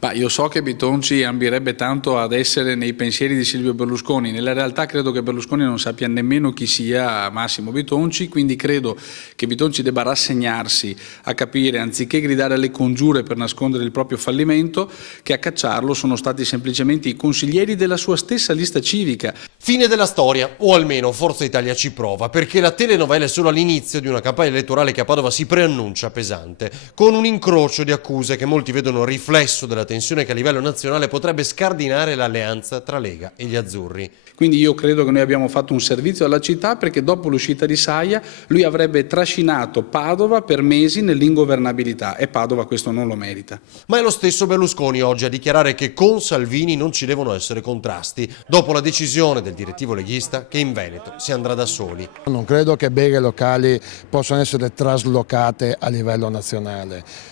Ma io so che Bitonci ambirebbe tanto ad essere nei pensieri di Silvio Berlusconi, nella realtà credo che Berlusconi non sappia nemmeno chi sia Massimo Bitonci, quindi credo che Bitonci debba rassegnarsi a capire, anziché gridare alle congiure per nascondere il proprio fallimento, che a cacciarlo sono stati semplicemente i consiglieri della sua stessa lista civica. Fine della storia, o almeno Forza Italia ci prova, perché la telenovela è solo all'inizio di una campagna elettorale che a Padova si preannuncia pesante, con un incrocio di accuse che molti vedono riflesso della tensione che a livello nazionale potrebbe scardinare l'alleanza tra Lega e gli azzurri. Quindi io credo che noi abbiamo fatto un servizio alla città, perché dopo l'uscita di Saia lui avrebbe trascinato Padova per mesi nell'ingovernabilità e Padova questo non lo merita. Ma è lo stesso Berlusconi oggi a dichiarare che con Salvini non ci devono essere contrasti, dopo la decisione del direttivo leghista che in Veneto si andrà da soli. Non credo che beghe locali possano essere traslocate a livello nazionale.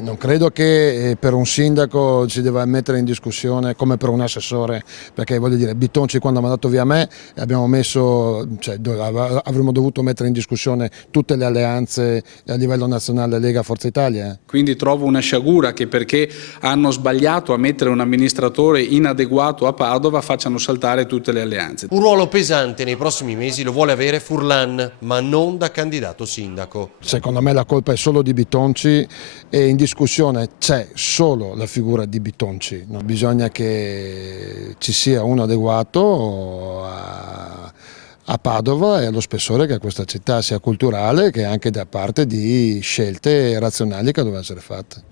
Non credo che per un sindaco si debba mettere in discussione come per un assessore, perché voglio dire, Bitonci quando ha mandato via me avremmo dovuto mettere in discussione tutte le alleanze a livello nazionale Lega-Forza Italia. Quindi trovo una sciagura che perché hanno sbagliato a mettere un amministratore inadeguato a Padova facciano saltare tutte le alleanze. Un ruolo pesante nei prossimi mesi lo vuole avere Furlan, ma non da candidato sindaco. Secondo me la colpa è solo di Bitonci e in discussione c'è solo la figura di Bitonci. Bisogna che ci sia uno adeguato a Padova e allo spessore che questa città sia culturale che anche da parte di scelte razionali che devono essere fatte.